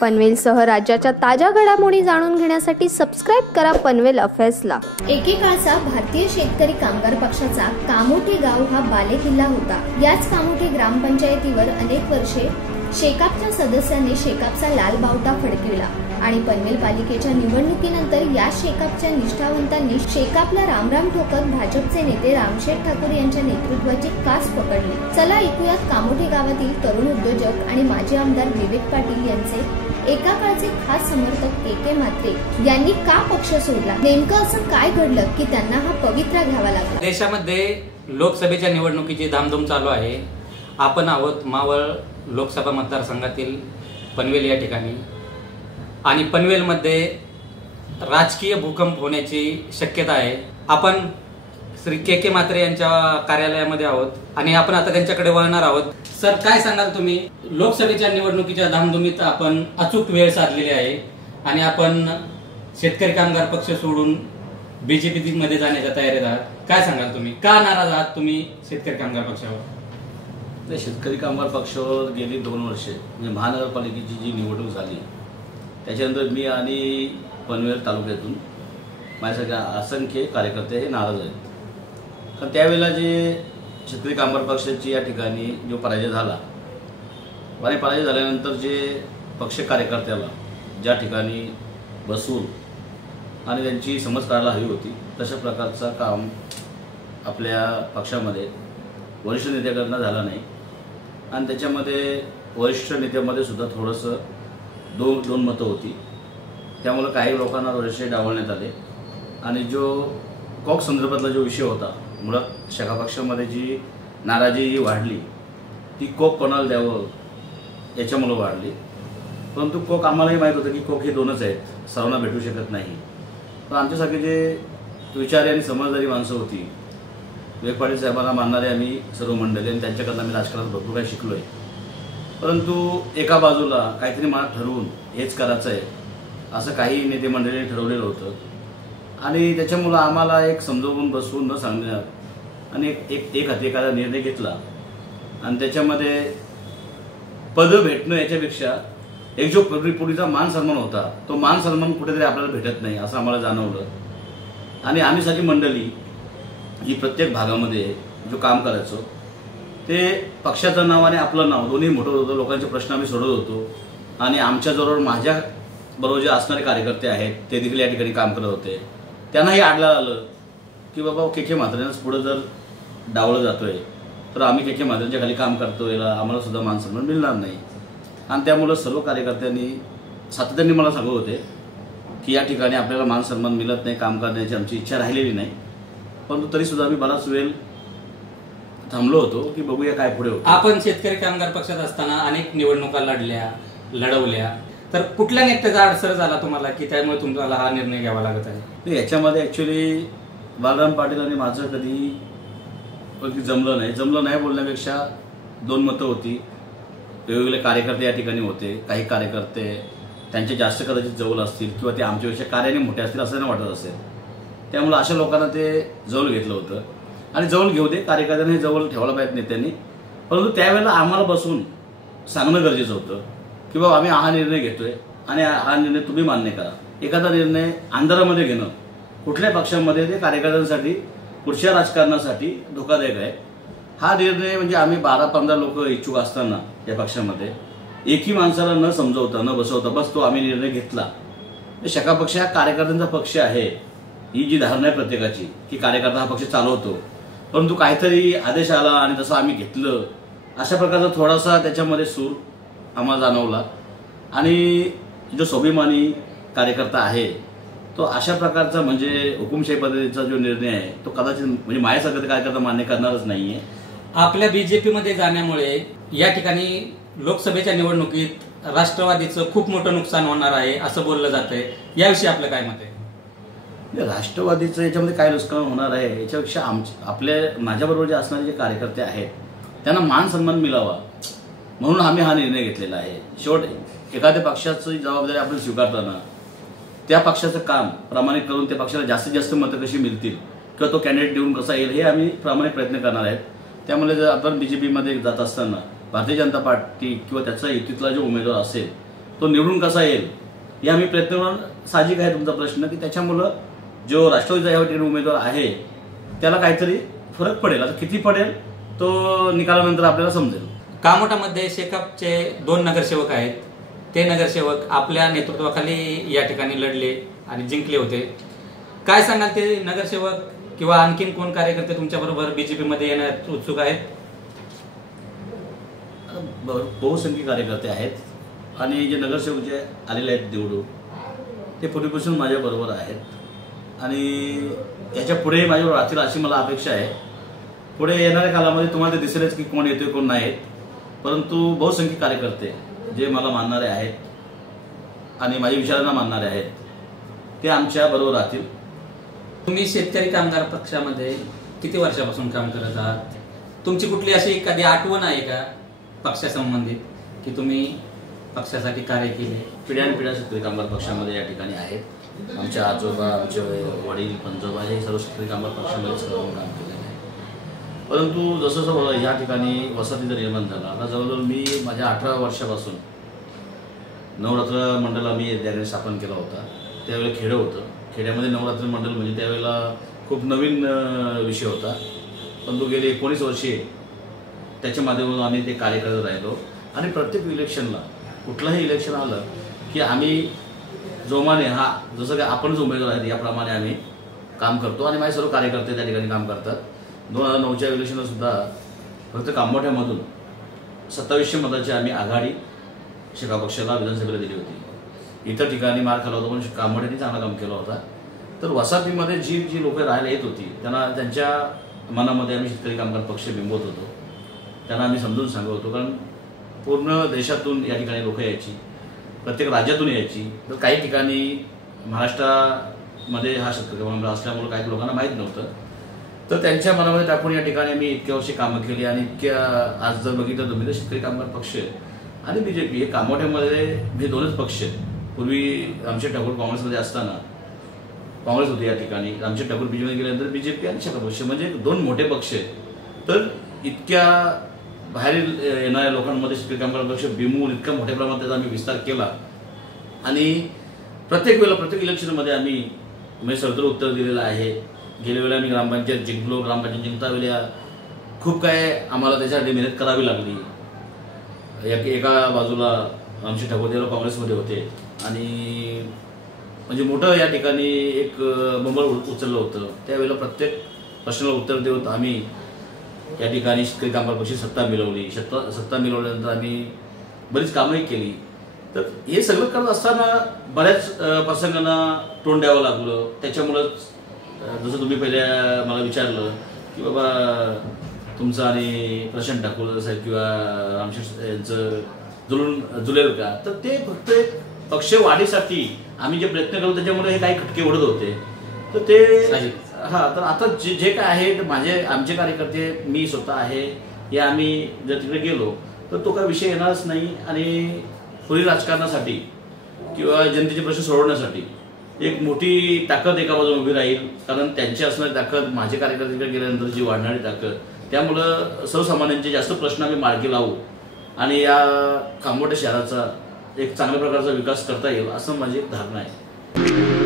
पनवेलसह राज्याच्या ताज्या घडामोडी जाणून घेण्यासाठी सबस्क्राइब करा पनवेल अफेअर्सला। एकेकाळचा भारतीय शेतकरी कामगार पक्षाचा कामोठे गाव हा बालेकिल्ला होता। याच कामोठे ग्रामपंचायतीवर अनेक वर्षे शेकापच्या सदस्यांनी शेकापचा लाल बावटा फडकविला आणि पनवेल पालिकेच्या निवडणुकीनंतर या शेकापच्या निष्ठावंतांनी शेकापला रामराम ठोकत भाजपचे नेते रामशेठ ठाकूर यांच्या नेतृत्वाची कास पकडली। चला ऐकूयात कामोठे गावातील तरुण उद्योजक आणि माजी आमदार विवेक पाटील यांचे एका काळचे खास समर्थक के म्हात्रे यांनी का पक्ष सोडला, नेमकं असं काय घडलं की त्यांना हा पवित्रा घ्यावा लागला। देशामध्ये लोकसभेच्या निवडणुकीची धामधूम चालू आहे। आपण आहोत मावळ लोकसभा मतदारसंघातील पनवेल या ठिकाणी आणि पनवेलमध्ये राजकीय भूकंप होण्याची शक्यता आहे। आपण श्री के म्हात्रे यांच्या कार्यालयामध्ये आहोत आणि आपण आता त्यांच्याकडे वळणार आहोत। सर, काय सांगाल तुम्ही? लोकसभेच्या निवडणुकीच्या धामधुमीत आपण अचूक वेळ साधलेली आहे आणि आपण शेतकरी कामगार पक्ष सोडून बीजेपी मध्ये जाण्याच्या तयारीत आहात। काय सांगाल तुम्ही? का नाराज आहात तुम्ही शेतकरी कामगार पक्षावर? शेतकरी कामगार पक्षावर गेली 2 वर्षे म्हणजे महानगरपालिकेची जी निवडणूक झाली त्याच्यानंतर मी आणि पनवेल तालुक्यातून माझ्यासारख्या असंख्य कार्यकर्ते हे नाराज आहेत। कारण त्यावेळेला जे शेतकरी कामगार पक्षाची या ठिकाणी जो पराजय झाला आणि पराजय झाल्यानंतर जे पक्ष कार्यकर्त्याला ज्या ठिकाणी बसून आणि त्यांची समज करायला हवी होती तशा प्रकारचं काम आपल्या पक्षामध्ये वरिष्ठ नेत्याकडनं झालं नाही आणि त्याच्यामध्ये वरिष्ठ नेत्यामध्ये सुद्धा थोडंसं दोन मतं होती। त्यामुळे काही लोकांना वरिष्ठ डावलण्यात आले आणि जो कॉक संदर्भातला जो विषय होता मुळात शाखा पक्षामध्ये जी नाराजी वाढली ती कोक कोणाला द्यावं याच्यामुळे वाढली। परंतु कोक आम्हालाही माहीत होतं की कोक हे 2च आहेत, सर्वांना भेटू शकत नाही। पण आमच्यासारखे जे विचारी आणि समजदारी माणसं होती, विवेक पाटील साहेबांना मानणारे आम्ही सर्व मंडळी आणि त्यांच्याकडनं आम्ही राजकारणात भरपूर काही शिकलो आहे। परंतु एका बाजूला काहीतरी मनात ठरवून हेच करायचं आहे असं काही नेते मंडळींनी ठरवलेलं होतं आणि त्याच्यामुळं आम्हाला एक समजवून बसवून न सांगण्यात आणि एक हाती एखादा निर्णय घेतला आणि त्याच्यामध्ये पद भेटणं याच्यापेक्षा एक जो पूर्वीचा मान सन्मान होता तो मान सन्मान कुठेतरी आपल्याला भेटत नाही असं आम्हाला जाणवलं आणि आम्ही सारी मंडळी जी प्रत्येक भागामध्ये जो काम करायचो ते पक्षाचं नाव आणि आपलं नाव दोन्ही मोठं होतं। लोकांचे प्रश्न आम्ही सोडवत होतो आणि आमच्याजवळ माझ्याबरोबर जे असणारे कार्यकर्ते आहेत ते देखील या ठिकाणी काम करत होते। त्यांनाही आडलं आलं की बाबा के म्हात्रेंनाच पुढं जर डावलं जातोय तर आम्ही के म्हात्रेंच्या खाली काम करतोय, आम्हाला सुद्धा मान सन्मान मिळणार नाही। आणि त्यामुळं सर्व कार्यकर्त्यांनी सातत्याने मला सांगत होते की या ठिकाणी आपल्याला मान सन्मान मिळत नाही, काम करण्याची आमची इच्छा राहिलेली नाही। परंतु तरी सुद्धा आम्ही बराच वेळ थांबलो होतो की बघूया काय पुढे होतं। आपण शेतकरी कामगार पक्षात असताना अनेक निवडणुका लढवल्या, तर कुठल्या नेत्याचा अडसर झाला तुम्हाला की त्यामुळे तुम्हाला हा निर्णय घ्यावा लागत आहे? याच्यामध्ये ऍक्च्युली बालराम पाटील आणि माझं कधी जमलं नाही बोलण्यापेक्षा 2 मतं होती। वेगवेगळे कार्यकर्ते या ठिकाणी होते, काही कार्यकर्ते त्यांचे जास्त कदाचित जवळ असतील किंवा ते आमच्यापेक्षा कार्याने मोठे असतील असं नाही वाटत असेल। त्यामुळे अशा लोकांना ते जवळ घेतलं होतं आणि जवळ घेऊ दे, कार्यकर्त्यांनी जवळ ठेवायला पाहिजे नेत्यांनी। परंतु त्यावेळेला आम्हाला बसून सांगणं गरजेचं होतं की बाबा आम्ही हा निर्णय घेतोय आणि हा निर्णय तुम्ही मान्य करा। एखादा निर्णय अंधारामध्ये घेणं कुठल्या पक्षामध्ये ते कार्यकर्त्यांसाठी पुढच्या राजकारणासाठी धोकादायक आहे। हा निर्णय म्हणजे आम्ही 12-15 लोक इच्छुक असताना या पक्षामध्ये एकही माणसाला न समजवता न बसवता बस तो आम्ही निर्णय घेतला। शाखा पक्ष हा कार्यकर्त्यांचा पक्ष आहे, ही जी धारणा आहे प्रत्येकाची की कार्यकर्ता हा पक्ष चालवतो, परंतु काहीतरी आदेश आला आणि तसं आम्ही घेतलं अशा प्रकारचा थोडासा त्याच्यामध्ये सूर आम्हाला जाणवला आणि जो स्वाभिमानी कार्यकर्ता आहे तो अशा प्रकारचा म्हणजे हुकुमशाही पद्धतीचा जो निर्णय आहे तो कदाचित म्हणजे माझ्यासारखा कार्यकर्ता मान्य करणारच नाहीये। आपल्या बीजेपी मध्ये जाण्यामुळे या ठिकाणी लोकसभेच्या निवडणुकीत राष्ट्रवादीचं खूप मोठं नुकसान होणार आहे असं बोललं जातंय, याविषयी आपलं काय मत आहे? राष्ट्रवादीचं याच्यामध्ये काय नुकसान होणार आहे याच्यापेक्षा माझ्याबरोबर जे असणारे जे कार्यकर्ते आहेत त्यांना मान सन्मान मिळावा म्हणून आम्ही हा निर्णय घेतलेला आहे। शेवट एखाद्या पक्षाची जबाबदारी आपण स्वीकारताना त्या पक्षाचं काम प्रामाणिक करून त्या पक्षाला जास्तीत जास्त मतं कशी मिळतील किंवा तो कॅन्डिडेट देऊन कसा येईल हे आम्ही प्रामाणिक प्रयत्न करणार आहेत। त्यामुळे जर आपण बीजेपीमध्ये जात असताना भारतीय जनता पार्टी किंवा त्याचा युतीतला जो उमेदवार असेल तो निवडून कसा येईल हे आम्ही प्रयत्न करून, साहजिक आहे तुमचा प्रश्न, की त्याच्यामुळं जो राष्ट्रवादीचा या ठिकाणी उमेदवार आहे त्याला काहीतरी फरक पडेल. आता किती पडेल तो निकालानंतर आपल्याला समजेल. कामोठामध्ये शेकापचे 2 नगरसेवक आहेत. ते नगरसेवक आपल्या नेतृत्वाखाली या ठिकाणी लढले आणि जिंकले होते. काय सांगाल, ते नगरसेवक किंवा आणखीन कोण कार्यकर्ते तुमच्याबरोबर बीजेपी मध्ये येण्यास उत्सुक आहेत? बहुसंख्य कार्यकर्ते आहेत आणि जे नगरसेवक जे आलेले आहेत निवडून ते पूर्वीपासून माझ्याबरोबर आहेत आणि याच्या पुढे माझ्याबरोबर राहतील अशी मला अपेक्षा आहे. पुढे येणाऱ्या कालामध्ये तुम्हाला ते दिसेलच की कोण येतोय कोण नाही, परंतु बहुसंख्य कार्यकर्ते जे मला मानणारे आहेत आणि माझ्या विचारांना मानणारे आहेत ते आमच्या बरोबर राहतील. तुम्ही शेतकरी कामगार पक्षामध्ये किती वर्षापासून काम करत आहात? तुमची कुठली अशी एखादी आठवण आहे का पक्षासंबंधित की तुम्ही पक्षासाठी कार्य केले? पिढ्यानपिढ्या शेतकरी कामगार पक्षामध्ये या ठिकाणी आहेत. आमचे आजोबा, आमचे वडील, पंजोबा हे सर्व शेतकरी कामगार पक्षामध्ये सर्व काम केलेलं आहे. परंतु जसं जसं या ठिकाणी वसाहतीचा निर्माण झाला, आता जवळजवळ मी माझ्या 18 वर्षापासून नवरात्र मंडळ आम्ही त्यावेळी स्थापन केला होता. त्यावेळेला खेडं होतं. खेड्यामध्ये नवरात्र मंडळ म्हणजे त्यावेळेला खूप नवीन विषय होता. परंतु गेले 19 वर्षे त्याच्या माध्यमातून आम्ही ते कार्य करत राहिलो आणि प्रत्येक इलेक्शनला कुठलंही इलेक्शन आलं की आम्ही जोमाने जसं की आपणच उमेदवार आहेत याप्रमाणे आम्ही काम करतो आणि माझे सर्व कार्यकर्ते त्या ठिकाणी काम करतात. 2009च्या इलेक्शनला सुद्धा फक्त कामोठ्यामधून 2700 मताची आम्ही आघाडी शेकाप पक्षाला विधानसभेला दिली होती. इतर ठिकाणी मार खाल्ला होता पण कामोठ्यांनी चांगला काम केला होता. तर वसाहतीमध्ये जी लोक राहायला येत होती त्यांना त्यांच्या मनामध्ये आम्ही शेतकरी कामगार पक्ष बिंबवत होतो. त्यांना आम्ही समजून सांगत होतो, कारण पूर्ण देशातून या ठिकाणी लोक यायची, प्रत्येक राज्यातून यायची. तर काही ठिकाणी महाराष्ट्रामध्ये हा शेतकरी कामगार असल्यामुळे काही लोकांना माहीत नव्हतं. तर त्यांच्या मनामध्ये टाकून या ठिकाणी आम्ही इतक्या वर्षी कामं केली आणि इतक्या आज जर बघितलं तुम्ही तर शेतकरी कामगार पक्ष आणि बीजेपी हे कामोठ्यामध्ये हे 2च पक्ष आहेत. पूर्वी रामशेठ ठाकूर काँग्रेसमध्ये असताना काँग्रेस होते या ठिकाणी, रामशेठ ठाकूर बीजेपीमध्ये गेल्यानंतर बीजेपी आणि शेकाप पक्ष म्हणजे 2 मोठे पक्ष आहेत. तर इतक्या बाहेर येणाऱ्या लोकांमध्ये शेतकरी कामगार पक्ष बिमून इतक्या मोठ्या प्रमाणात त्याचा आम्ही विस्तार केला आणि प्रत्येक इलेक्शनमध्ये आम्ही म्हणजे सरतर उत्तर दिलेलं आहे. गेल्या वेळेला आम्ही ग्रामपंचायत जिंकलो. ग्रामपंचायत जिंकता वेळेला खूप काय आम्हाला त्याच्यासाठी मेहनत करावी लागली. एका बाजूला रामशेठ ठाकूर तेव्हा काँग्रेसमध्ये होते आणि म्हणजे मोठं या ठिकाणी एक बंबळ उचललं होतं. त्यावेळेला प्रत्येक प्रश्नाला उत्तर देऊन आम्ही या ठिकाणी शेतकरी कामगार पक्षी सत्ता मिळवली. सत्ता मिळवल्यानंतर आम्ही बरीच कामंही केली. तर हे सगळं करत असताना बऱ्याच प्रसंगांना तोंड द्यावं लागलं. त्याच्यामुळंच जसं तुम्ही पहिल्या मला विचारलं की बाबा तुमचं आणि प्रशांत ठाकूर साहेब किंवा रामशेठ यांचं जुळेल का, तर ते फक्त एक पक्ष वाढीसाठी आम्ही जे प्रयत्न करतो त्याच्यामुळे हे काही खटके ओढत होते. तर ते तर आता जे काय आहे आमचे कार्यकर्ते मी स्वतः आहे हे आम्ही जर तिकडे गेलो तर तो काय विषय येणारच नाही आणि पुढील राजकारणासाठी किंवा जनतेचे प्रश्न सोडवण्यासाठी एक मोठी ताकद एका बाजूला उभी राहील. कारण त्यांची असणारी ताकद माझे कार्यकर्ते गेल्यानंतर जी वाढणारी ताकद, त्यामुळं सर्वसामान्यांचे जास्त प्रश्न आम्ही मार्गी लावू आणि या कामोठ्या शहराचा एक चांगल्या प्रकारचा विकास करता येईल असं माझी एक धारणा आहे.